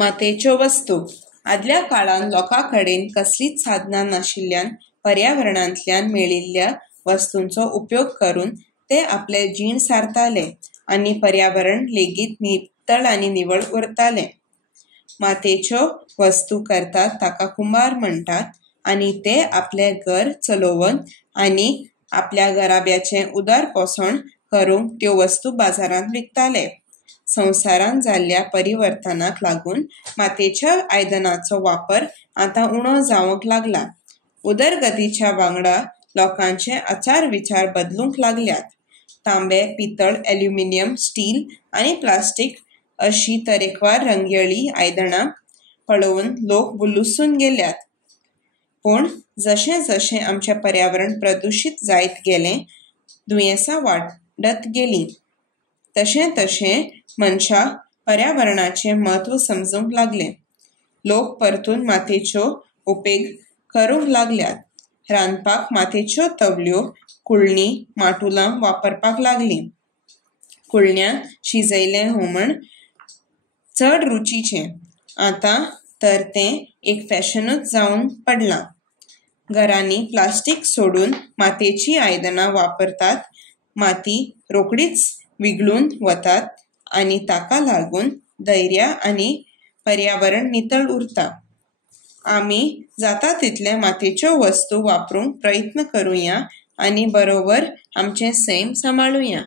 मातेच्यो वस्तू आदल्या काळान लोकांकडेन कसलीच साधना नाशिल्ल्यान पर्यावरणांतल्यान मेळिल्ल्या वस्तूंचो उपयोग करून ते आपले जीण सारताले आनी पर्यावरण लेगीत नितळ आनी निवळ उरताले। मातेच्यो वस्तू करतात ताका कुंभार म्हणटात आनी ते आपले घर चलोवन आनी आपल्या घराब्याचे उदरपोसण करूंक त्यो वस्तू बाजारांत विकताले। संवसारान जाल्ल्या परिवर्तनाक लागून मातेच्या आयदनाचो वापर आतां उणो जावंक लागला। उदरगतीच्या वांगडा लोकांचे आचार विचार बदलूंक लागल्यात। तांबे, पितळ, ॲल्युमिनियम, स्टील आनी प्लास्टीक अशी तरेकवार रंगयळी आयदनां पळोवन लोक भुल्लुसून गेल्यात। पूण जशें जशें आमचें पर्यावरण प्रदूशीत जायत गेलें, दुयेंसां वाडत गेलीं, तशें तशें मनशाक पर्यावरणाचें म्हत्व समजूंक लागलें। लोक परतून मातयेचो उपेग करूंक लागल्यात। रांदपाक मातयेच्यो तवल्यो, कुळणी, माटुलां वापरपाक लागलीं। कुळण्यांत शिजयलें हुमण चड रुचीचें। आतां तर तें एक फॅशनूच जावन पडलां। घरांनी प्लास्टीक सोडून मातयेचीं आयदनां वापरतात। माती रोखडीच विगळून वतात आनी ताका लागून दर्या आनी पर्यावरण नितळ उरता। आमी जाता तितले मातयेच्यो वस्तू वापरूंक प्रयत्न करुया आनी बरोबर आमचें सैम सांबाळुया।